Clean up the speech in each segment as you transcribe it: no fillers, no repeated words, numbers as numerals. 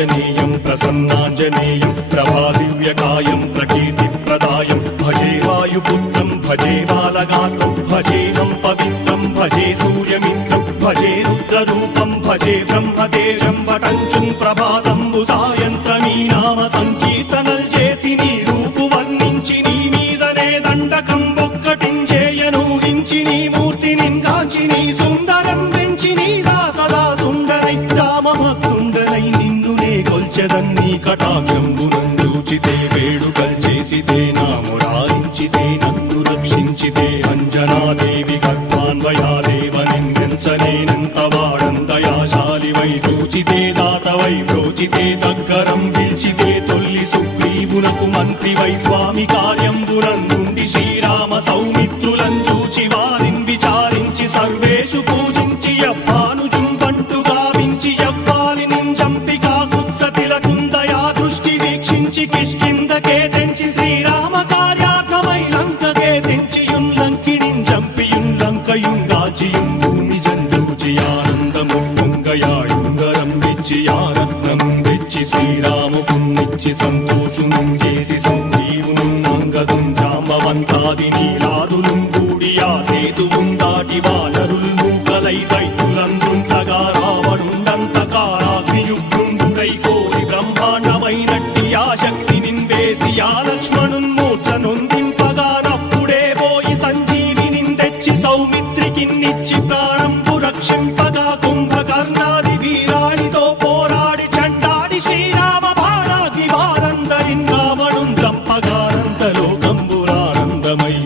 आञ्जनेयं प्रसन्नाञ्जनेयं प्रभादिव्यकायं प्रकीर्तिप्रदायं भजे वायुपुत्रं भजे बालगात्रं भजेनं पवित्रं भजे सूर्यमित्रं भजे रुद्ररूपं भजे ब्रह्मदेवं वटञ्चुं प्रभाతంబు సాయంత్రమీ నామ సంకీర్తనల్ చేసి నీ రూపు వర్ణించి నీ మీదనే దండకం ఒక్కటించేయను హించి నీ మూర్తి నింగాంచి నీ సుందరం వెంచి నీ దాసదా సుందరై రామభక్తుండనై నిన్నునే కొల్చెదన్నీ కటాక్షంబునందూచితే వేడుకల్ చేసితే నామురారించితే నన్ను రక్షించితే అంజనాదేవి కర్మాన్వయాదేవ నిన్నెంచనేనంత వాడంతయాశాలివై చూచితే దాతవై ప్రోచితే దగ్గరం పిలిచితే తొల్లి సుగ్రీవునకు మంత్రివై స్వామి కార్యంబునందుండి శ్రీరామ సౌమిత్రులం చూచి వారిని విచారించి సర్వేషు పూజించి యవ్వానుజుంబంటు గావించి యవ్వాలి నింజంపికా కుత్సతిలకుందయా దృష్టి వీక్షించి కిష్కిందకే తెంచి శ్రీరామ కార్యార్థమై లంకకే తెంచియుంలంకిణిం చంపియుంలంకయుంగాచియుం భూమి జందూచి ఆనందము పొంగయాయుంగరం విచ్చి ఆరత్నం తెచ్చి శ్రీరాముకున్నిచ్చి సంతోషునం చేసి సంజీవును అంగదుం జాంబవంతాది నీలాదులుం కూడి ఆ సేతువుం దాటి వానరుల్ మూకలై దైత్యులందుంచగా రావణుండంతకారాగ్నియుగ్రుండుడై కోరి బ్రహ్మాండమైనట్టి ఆ శక్తి నిన్వేసి ఆ లక్ష్మణున్ మూర్ఛ నొందింపగా నప్పుడే పోయి సంజీవినిన్ తెచ్చి సౌమిత్రికిన్నిచ్చి ప్రాణంబు రక్షింపగా కుంభకర్ణాది వీరాళితో పోరాడి చండాడి శ్రీరామ బాణాగ్ని వారందరిన్ రావణున్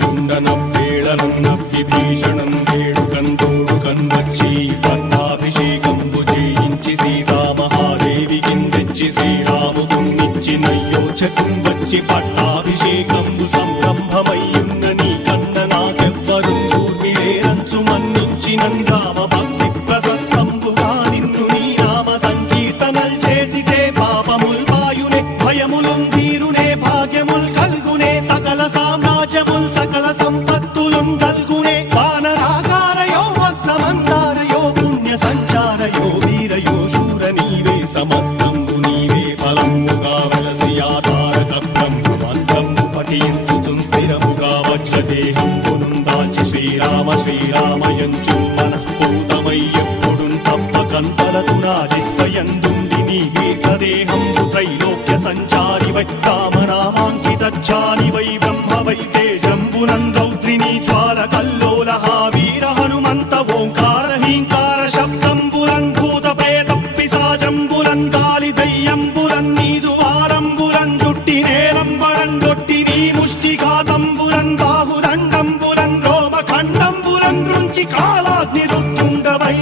చంపగానంతలోకంబురానందమయ్యుండనవ్వేళనం నవ్విభీషణం వేడుకందోడుకన్ వచ్చి పట్టాభిషేకంబు చేయించి సీతామహాదేవికిన్ తెచ్చి శ్రీరాముకున్నిచ్చి నయ్యోచకుం వచ్చి పట్టాభిషేకంబు సంరంభమయ్యున్న నీ కన్న నాకెవ్వరు ఊర్మిలేరంచు మన్నించినన్ రామ భక్తి ప్రశస్తంబుగా నిన్ను నీ నామ సంకీర్తనల్ చేసితే పాపముల్ వాయునే భయములుం తీరునే భాగ్యముల్ కల్గునే సకల సామ్రాజ్యముల్ సకల సంపత్తులుం కల్గునే వానరాకారయో భక్తమందారయో పుణ్య సంచారయో వీరయో శూర నీవే సమస్తంబు నీవే ఫలముగా వెలసి ఆధారక బ్రహ్మమంత్రంబు పఠించుచుం స్థిరముగా వజ్రదేహంబునుం దాచి శ్రీరామ శ్రీరామయంచు మనఃపూతమై ఎప్పుడుం తప్పకంతరతు నా జిహ్వయందుండి నీ దీర్ఘదేహంబు త్రైలోక్య సంచారివై రామనామాంకితచ్చానివై బ్రహ్మవై తేజంబునం రౌద్రిణీ జ్వాల కల్లోలహ వీర హనుమంత ఓంకార హీంకార శబ్దంబురం భూత ప్రేత పిశాచంబురం గాలి దయ్యంబురం నీదు వారంబురం జుట్టి నేలంబరం గొట్టి నీ ముష్టిఘాతంబురం బాహుదండంబురం రోమఖండంబురం దృంచి కాలాగ్ని రుత్తుండవై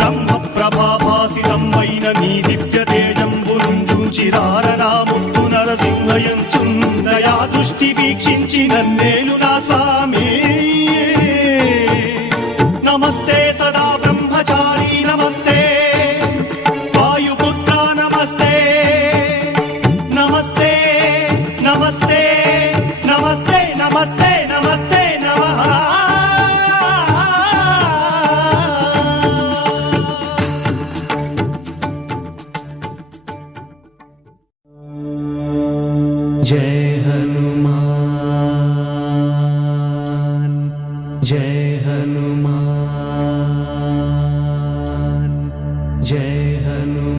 బ్రహ్మ ప్రభాభాసితమైన నీ దివ్య తేజంబురం చూచి రారనాముత్తు నరసింహయంచుం దయా దృష్టి వీక్షించి నన్నేలు నా స్వామి నమస్తే సదా బ్రహ్మచారి నమస్తే వాయుపుత్ర నమస్తే నమస్తే నమస్తే నమస్తే నమస్తే నమస్తే నమః जय हनुमान जय हनुमान जय हनुमान।